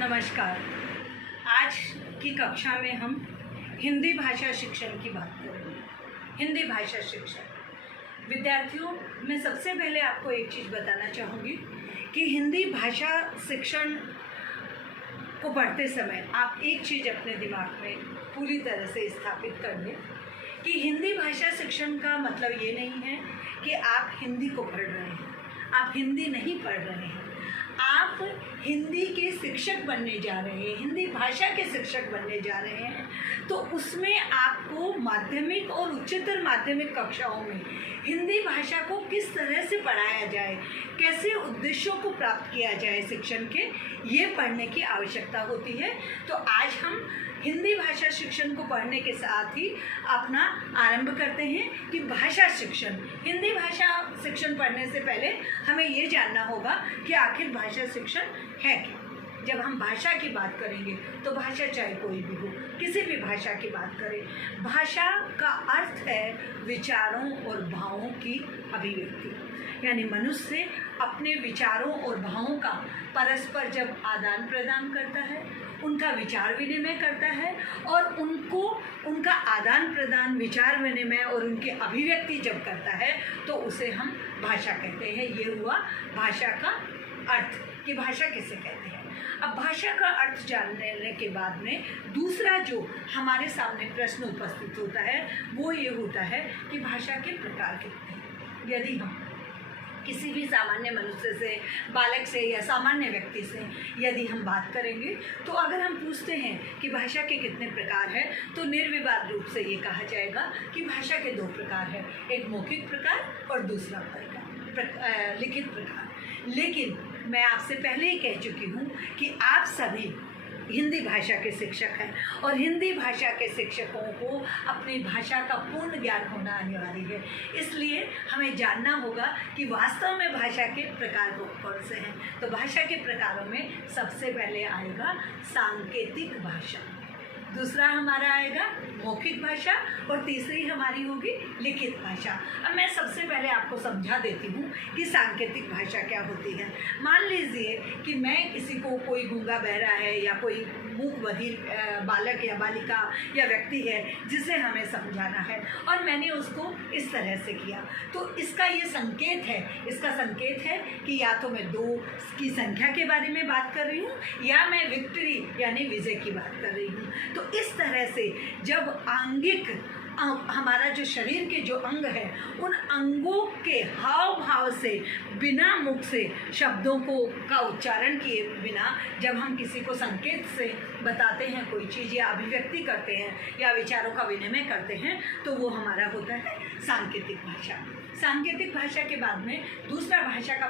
नमस्कार। आज की कक्षा में हम हिंदी भाषा शिक्षण की बात करेंगे। हिंदी भाषा शिक्षण विद्यार्थियों, मैं सबसे पहले आपको एक चीज़ बताना चाहूँगी कि हिंदी भाषा शिक्षण को पढ़ते समय आप एक चीज़ अपने दिमाग में पूरी तरह से स्थापित कर लें कि हिंदी भाषा शिक्षण का मतलब ये नहीं है कि आप हिंदी को पढ़ रहे हैं, आप हिंदी नहीं पढ़ रहे हैं, आप हिंदी के शिक्षक बनने जा रहे हैं, हिंदी भाषा के शिक्षक बनने जा रहे हैं। तो उसमें आपको माध्यमिक और उच्चतर माध्यमिक कक्षाओं में हिंदी भाषा को किस तरह से पढ़ाया जाए, कैसे उद्देश्यों को प्राप्त किया जाए शिक्षण के, ये पढ़ने की आवश्यकता होती है। तो आज हम हिंदी भाषा शिक्षण को पढ़ने के साथ ही अपना आरंभ करते हैं कि भाषा शिक्षण, हिंदी भाषा शिक्षण पढ़ने से पहले हमें ये जानना होगा कि आखिर भाषा शिक्षण है क्या। जब हम भाषा की बात करेंगे तो भाषा चाहे कोई भी हो, किसी भी भाषा की बात करें, भाषा का अर्थ है विचारों और भावों की अभिव्यक्ति, यानी मनुष्य अपने विचारों और भावों का परस्पर जब आदान प्रदान करता है, उनका विचार विनिमय करता है और उनका आदान प्रदान, विचार विनिमय और उनकी अभिव्यक्ति जब करता है तो उसे हम भाषा कहते हैं। ये हुआ भाषा का अर्थ कि भाषा किसे कहते हैं। अब भाषा का अर्थ जानने के बाद में दूसरा जो हमारे सामने प्रश्न उपस्थित होता है वो ये होता है कि भाषा के प्रकार कितने हैं। यदि हम किसी भी सामान्य मनुष्य से, बालक से या सामान्य व्यक्ति से यदि हम बात करेंगे तो अगर हम पूछते हैं कि भाषा के कितने प्रकार हैं तो निर्विवाद रूप से ये कहा जाएगा कि भाषा के दो प्रकार हैं, एक मौखिक प्रकार और दूसरा लिखित प्रकार। लेकिन मैं आपसे पहले ही कह चुकी हूँ कि आप सभी हिंदी भाषा के शिक्षक हैं और हिंदी भाषा के शिक्षकों को अपनी भाषा का पूर्ण ज्ञान होना अनिवार्य है। इसलिए हमें जानना होगा कि वास्तव में भाषा के प्रकार कौन से हैं। तो भाषा के प्रकारों में सबसे पहले आएगा सांकेतिक भाषा, दूसरा हमारा आएगा मौखिक भाषा और तीसरी हमारी होगी लिखित भाषा। अब मैं सबसे पहले आपको समझा देती हूँ कि सांकेतिक भाषा क्या होती है। मान लीजिए कि मैं किसी को, कोई गूंगा बहरा है या कोई मूक बधिर बालक या बालिका या व्यक्ति है जिसे हमें समझाना है और मैंने उसको इस तरह से किया, तो इसका ये संकेत है, इसका संकेत है कि या तो मैं 2 की संख्या के बारे में बात कर रही हूँ या मैं विक्ट्री यानी विजय की बात कर रही हूँ। तो इस तरह से जब आंगिक हमारा जो शरीर के जो अंग है उन अंगों के हाव भाव से, बिना मुख से शब्दों का उच्चारण किए बिना जब हम किसी को संकेत से बताते हैं कोई चीज़ या अभिव्यक्ति करते हैं या विचारों का विनिमय करते हैं तो वो हमारा होता है सांकेतिक भाषा। सांकेतिक भाषा के बाद में दूसरा भाषा का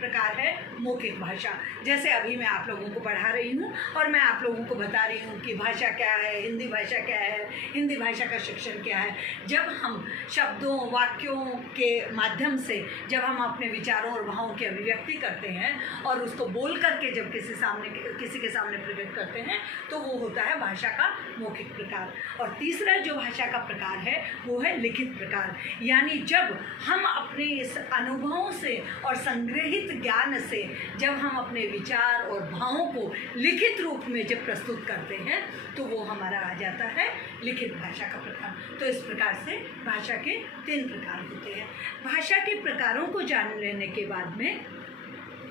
प्रकार है मौखिक भाषा। जैसे अभी मैं आप लोगों को पढ़ा रही हूँ और मैं आप लोगों को बता रही हूँ कि भाषा क्या है, हिंदी भाषा क्या है, हिंदी भाषा का शिक्षण क्या है। जब हम शब्दों, वाक्यों के माध्यम से जब हम अपने विचारों और भावों की अभिव्यक्ति करते हैं और उसको बोल करके जब किसी के सामने प्रकट करते हैं तो वो होता है भाषा का मौखिक प्रकार। और तीसरा जो भाषा का प्रकार है वो है लिखित प्रकार, यानी जब हम अपने इस अनुभवों से और संग्रहित ज्ञान से जब हम अपने विचार और भावों को लिखित रूप में जब प्रस्तुत करते हैं तो वो हमारा आ जाता है लिखित भाषा का प्रकार। तो इस प्रकार से भाषा के 3 प्रकार होते हैं। भाषा के प्रकारों को जान लेने के बाद में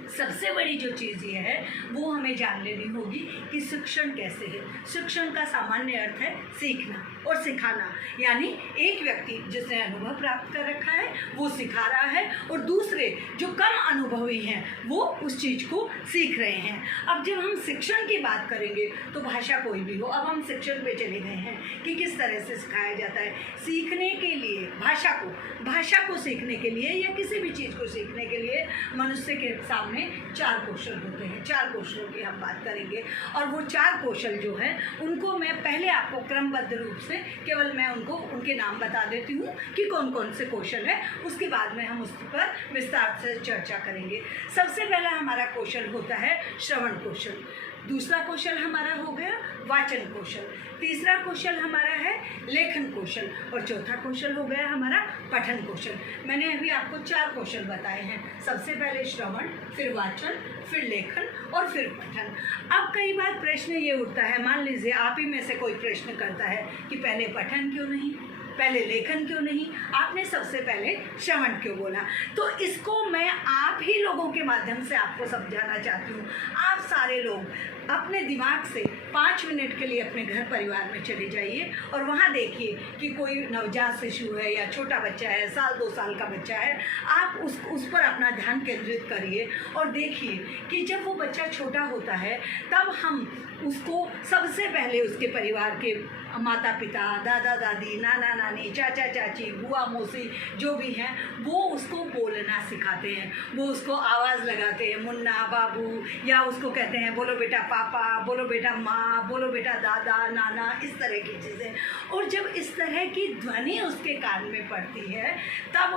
सबसे बड़ी जो चीज़ ये है वो हमें जान लेनी होगी कि शिक्षण कैसे है। शिक्षण का सामान्य अर्थ है सीखना और सिखाना, यानी एक व्यक्ति जिसने अनुभव प्राप्त कर रखा है वो सिखा रहा है और दूसरे जो कम अनुभवी हैं वो उस चीज़ को सीख रहे हैं। अब जब हम शिक्षण की बात करेंगे तो भाषा कोई भी हो, अब हम शिक्षण पे चले गए हैं कि किस तरह से सिखाया जाता है। सीखने के लिए भाषा को सीखने के लिए या किसी भी चीज़ को सीखने के लिए मनुष्य के सामने 4 कौशल होते हैं। 4 कौशलों की हम बात करेंगे और वो 4 कौशल जो हैं उनको मैं पहले आपको क्रमबद्ध रूप से केवल मैं उनके नाम बता देती हूँ कि कौन कौन से कौशल है, उसके बाद में हम उस पर विस्तार से चर्चा करेंगे। सबसे पहला हमारा कौशल होता है श्रवण कौशल। दूसरा कौशल हमारा हो गया वाचन कौशल, तीसरा कौशल हमारा है लेखन कौशल और चौथा कौशल हो गया हमारा पठन कौशल। मैंने अभी आपको 4 कौशल बताए हैं। सबसे पहले श्रवण, फिर वाचन, फिर लेखन और फिर पठन। अब कई बार प्रश्न ये उठता है, मान लीजिए आप ही में से कोई प्रश्न करता है कि पहले पठन क्यों नहीं, पहले लेखन क्यों नहीं, आपने सबसे पहले श्रवण क्यों बोला। तो इसको मैं आप ही लोगों के माध्यम से आपको समझाना चाहती हूँ। आप सारे लोग अपने दिमाग से 5 मिनट के लिए अपने घर परिवार में चले जाइए और वहाँ देखिए कि कोई नवजात शिशु है या छोटा बच्चा है, 1-2 साल का बच्चा है। आप उस पर अपना ध्यान केंद्रित करिए और देखिए कि जब वो बच्चा छोटा होता है तब हम उसको सबसे पहले उसके परिवार के माता पिता, दादा दादी, नाना नानी, चाचा चाची, बुआ मौसी जो भी हैं वो उसको बोलना सिखाते हैं। वो उसको आवाज़ लगाते हैं, मुन्ना, बाबू, या उसको कहते हैं बोलो बेटा पापा, बोलो बेटा माँ, बोलो बेटा दादा, नाना, इस तरह की चीज़ें। और जब इस तरह की ध्वनि उसके कान में पड़ती है तब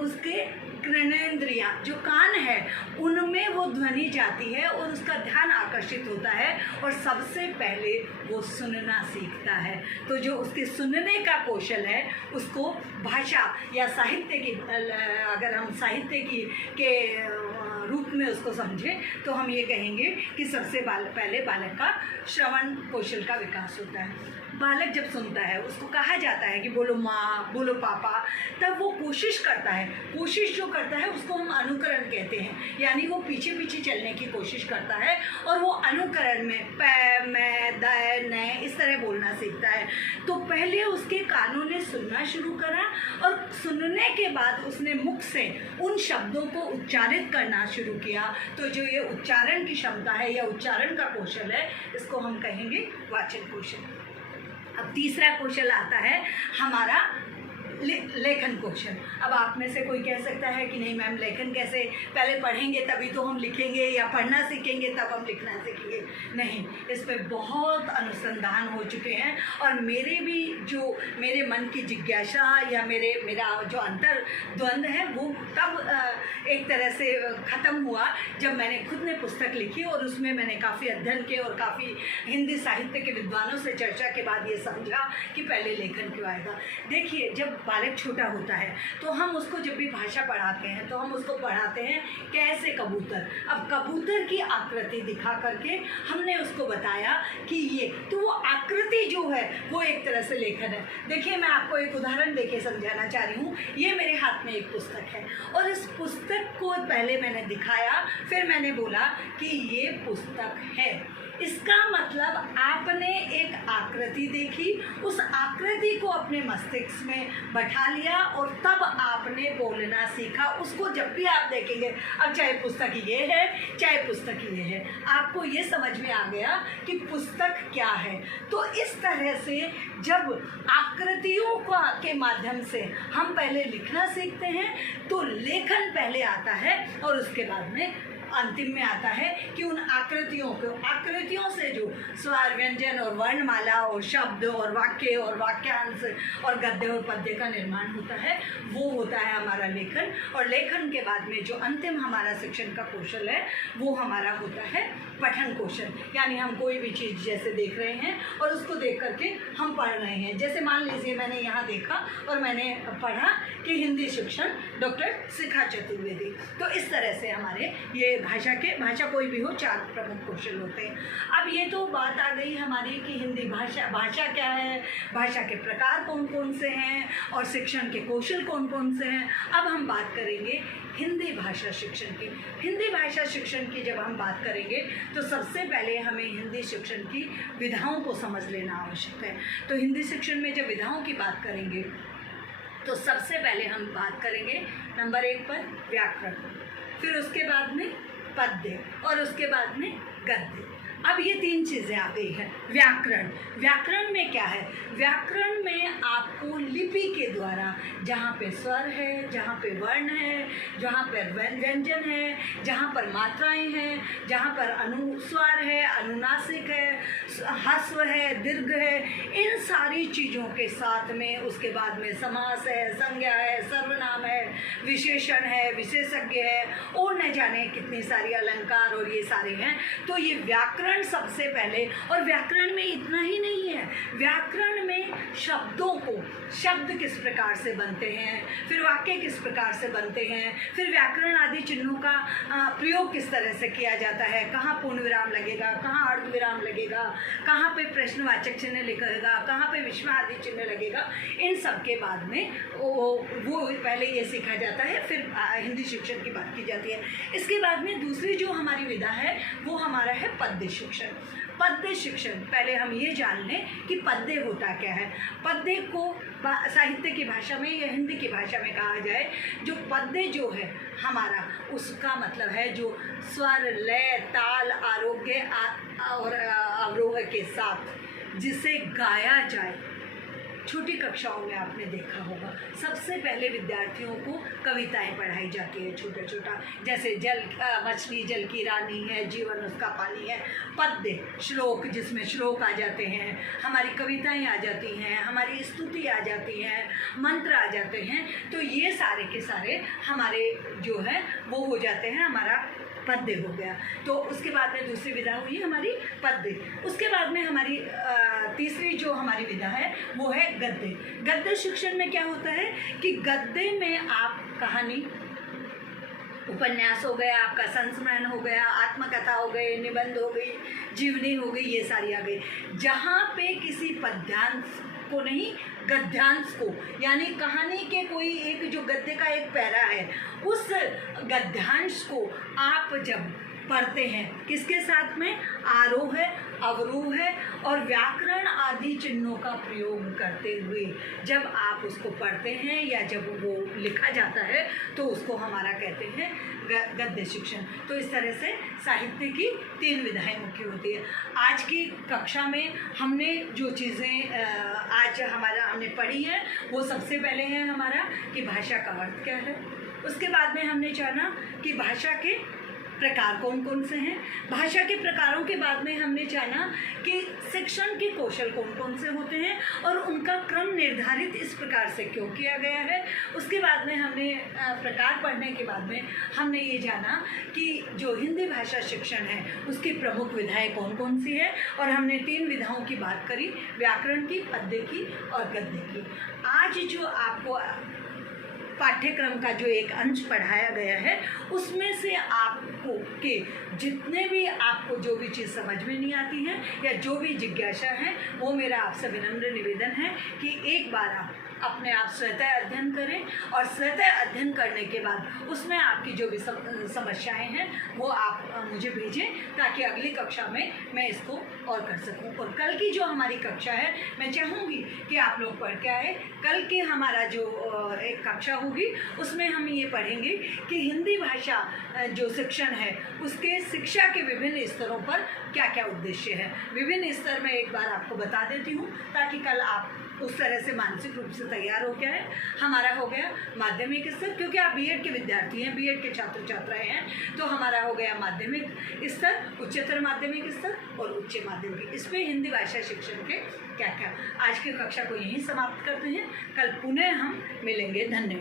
उसके घ्राणेंद्रियाँ जो कान है उनमें वो ध्वनि जाती है और उसका ध्यान आकर्षित होता है और सबसे पहले वो सुनना सीखता है। तो जो उसके सुनने का कौशल है उसको भाषा या साहित्य की, अगर हम साहित्य की के रूप में उसको समझें तो हम ये कहेंगे कि सबसे पहले बालक का श्रवण कौशल का विकास होता है। बालक जब सुनता है उसको कहा जाता है कि बोलो माँ, बोलो पापा, तब वो कोशिश करता है। कोशिश जो करता है उसको हम अनुकरण कहते हैं, यानी वो पीछे पीछे चलने की कोशिश करता है और वो अनुकरण में पै, मैं, द, न इस तरह बोलना सीखता है। तो पहले उसके कानों ने सुनना शुरू करा और सुनने के बाद उसने मुख से उन शब्दों को उच्चारित करना शुरू किया। तो जो ये उच्चारण की क्षमता है या उच्चारण का कौशल है इसको हम कहेंगे वाचन कौशल। अब तीसरा कौशल आता है हमारा लेखन कौशल। अब आप में से कोई कह सकता है कि नहीं मैम लेखन कैसे, पहले पढ़ेंगे तभी तो हम लिखेंगे या पढ़ना सीखेंगे तब हम लिखना सीखेंगे। नहीं, इस पे बहुत अनुसंधान हो चुके हैं और मेरे मन की जिज्ञासा या मेरा जो अंतर द्वंद्व है वो तब एक तरह से ख़त्म हुआ जब मैंने खुद ने पुस्तक लिखी और उसमें मैंने काफ़ी अध्ययन किए और काफ़ी हिंदी साहित्य के विद्वानों से चर्चा के बाद ये समझा कि पहले लेखन क्यों आएगा। देखिए, जब बालक छोटा होता है तो हम उसको जब भी भाषा पढ़ाते हैं तो हम उसको पढ़ाते हैं कैसे कबूतर। अब कबूतर की आकृति दिखा करके हमने उसको बताया कि ये तो वो आकृति जो है वो एक तरह से लेखन है। देखिए, मैं आपको एक उदाहरण देके समझाना चाह रही हूँ। ये मेरे हाथ में एक पुस्तक है और इस पुस्तक को पहले मैंने दिखाया, फिर मैंने बोला कि ये पुस्तक है। इसका मतलब आपने एक आकृति देखी, उस आकृति को अपने मस्तिष्क में बैठा लिया और तब आपने बोलना सीखा। उसको जब भी आप देखेंगे, अब चाहे पुस्तक ये है चाहे पुस्तक ये है, आपको ये समझ में आ गया कि पुस्तक क्या है। तो इस तरह से जब आकृतियों के माध्यम से हम पहले लिखना सीखते हैं तो लेखन पहले आता है और उसके बाद में अंतिम में आता है कि उन आकृतियों से जो स्वर, व्यंजन और वर्णमाला और शब्द और वाक्य और वाक्यांश और गद्य और पद्य का निर्माण होता है, वो होता है हमारा लेखन। और लेखन के बाद में जो अंतिम हमारा शिक्षण का कौशल है वो हमारा होता है पठन कौशल। यानी हम कोई भी चीज़ जैसे देख रहे हैं और उसको देख करके हम पढ़ रहे हैं। जैसे मान लीजिए मैंने यहाँ देखा और मैंने पढ़ा कि हिंदी शिक्षण डॉक्टर शिखा चतुर्वेदी। तो इस तरह से हमारे ये भाषा कोई भी हो 4 प्रमुख कौशल होते हैं। अब ये तो बात आ गई हमारी कि हिंदी भाषा क्या है, भाषा के प्रकार कौन कौन से हैं और शिक्षण के कौशल कौन कौन से हैं। अब हम बात करेंगे हिंदी भाषा शिक्षण की। हिंदी भाषा शिक्षण की जब हम बात करेंगे तो सबसे पहले हमें हिंदी शिक्षण की विधाओं को समझ लेना आवश्यक है। तो हिंदी शिक्षण में जब विधाओं की बात करेंगे तो सबसे पहले हम बात करेंगे नंबर 1 पर व्याकरण, फिर उसके बाद में पद्य और उसके बाद में गद्य। अब ये 3 चीज़ें आ गई हैं। व्याकरण, व्याकरण में क्या है? व्याकरण में आपको लिपि के द्वारा जहाँ पे स्वर है, जहाँ पे वर्ण है, जहाँ पर व्यंजन है, जहाँ पर मात्राएं हैं, जहाँ पर अनुस्वार है, अनुनासिक है, ह्रस्व है, दीर्घ है, इन सारी चीज़ों के साथ में उसके बाद में समास है, संज्ञा है, सर्वनाम है, विशेषण है, विशेषज्ञ है, और न जाने कितनी सारी अलंकार और ये सारे हैं। तो ये व्याकरण सबसे पहले, और व्याकरण में इतना ही नहीं है, व्याकरण में शब्दों को, शब्द किस प्रकार से बनते हैं, फिर वाक्य किस प्रकार से बनते हैं, फिर व्याकरण आदि चिन्हों का प्रयोग किस तरह से किया जाता है, कहाँ पूर्ण विराम लगेगा, कहाँ अर्ध विराम लगेगा, कहाँ पे प्रश्नवाचक चिन्ह लिखेगा, कहाँ पे विस्मय आदि चिन्ह लगेगा, इन सब के बाद में वो पहले ये सीखा जाता है, फिर हिंदी शिक्षण की बात की जाती है। इसके बाद में दूसरी जो हमारी विधा है वो हमारा है पद्य शिक्षण। पद्य शिक्षण, पहले हम ये जान लें कि पद्य होता क्या है। पद्य को साहित्य की भाषा में या हिंदी की भाषा में कहा जाए, जो पद्य जो है हमारा, उसका मतलब है जो स्वर, लय, ताल, आरोग्य और अवरोह के साथ जिसे गाया जाए। छोटी कक्षाओं में आपने देखा होगा सबसे पहले विद्यार्थियों को कविताएं पढ़ाई जाती है, छोटा छोटा, जैसे मछली जल की रानी है, जीवन उसका पानी है। पद्य, श्लोक, जिसमें श्लोक आ जाते हैं, हमारी कविताएं आ जाती हैं, हमारी स्तुति आ जाती हैं, मंत्र आ जाते हैं। तो ये सारे के सारे हमारे जो है वो हो जाते हैं, हमारा पद्य हो गया। तो उसके बाद में दूसरी विधा हुई हमारी पद्य। उसके बाद में हमारी तीसरी जो हमारी विधा है वो है गद्य। गद्य शिक्षण में क्या होता है कि गद्य में आप कहानी, उपन्यास हो गया, आपका संस्मरण हो गया, आत्मकथा हो गई, निबंध हो गई, जीवनी हो गई, ये सारी आ गई। जहाँ पे किसी पद्यांश को नहीं, गद्यांश को, यानी कहानी के कोई एक जो गद्य का एक पैरा है, उस गद्यांश को आप जब पढ़ते हैं, किसके साथ में? आरोह है, अवरोह है और व्याकरण आदि चिन्हों का प्रयोग करते हुए जब आप उसको पढ़ते हैं या जब वो लिखा जाता है तो उसको हमारा कहते हैं गद्य शिक्षण। तो इस तरह से साहित्य की 3 विधाएं मुख्य होती है। आज की कक्षा में हमने जो चीज़ें आज हमने पढ़ी हैं वो सबसे पहले है हमारा कि भाषा का अर्थ क्या है। उसके बाद में हमने जाना कि भाषा के प्रकार कौन कौन से हैं। भाषा के प्रकारों के बाद में हमने जाना कि शिक्षण के कौशल कौन कौन से होते हैं और उनका क्रम निर्धारित इस प्रकार से क्यों किया गया है। उसके बाद में हमने प्रकार पढ़ने के बाद में हमने ये जाना कि जो हिंदी भाषा शिक्षण है उसकी प्रमुख विधाएं कौन कौन सी है और हमने 3 विधाओं की बात करी, व्याकरण की, पद्य की और गद्य की। आज जो आपको पाठ्यक्रम का जो एक अंश पढ़ाया गया है उसमें से आपको के जितने भी आपको जो भी चीज़ समझ में नहीं आती है या जो भी जिज्ञासा है वो मेरा आपसे विनम्र निवेदन है कि एक बार आप अपने आप स्वतः अध्ययन करें और स्वतः अध्ययन करने के बाद उसमें आपकी जो भी समस्याएं हैं वो आप मुझे भेजें ताकि अगली कक्षा में मैं इसको और कर सकूं। और कल की जो हमारी कक्षा है मैं चाहूँगी कि आप लोग पढ़ के आए। कल के हमारा जो एक कक्षा होगी उसमें हम ये पढ़ेंगे कि हिंदी भाषा जो शिक्षण है उसके शिक्षा के विभिन्न स्तरों पर क्या क्या उद्देश्य है। विभिन्न स्तर में एक बार आपको बता देती हूँ ताकि कल आप उस तरह से मानसिक रूप से तैयार हो गया है। हमारा हो गया माध्यमिक स्तर, क्योंकि आप बीएड के विद्यार्थी हैं, बीएड के छात्र छात्राएं हैं, तो हमारा हो गया माध्यमिक स्तर, उच्चतर माध्यमिक स्तर और उच्च माध्यमिक। इसमें हिंदी भाषा शिक्षण के क्या क्या। आज की कक्षा को यहीं समाप्त करते हैं, कल पुनः हम मिलेंगे। धन्यवाद।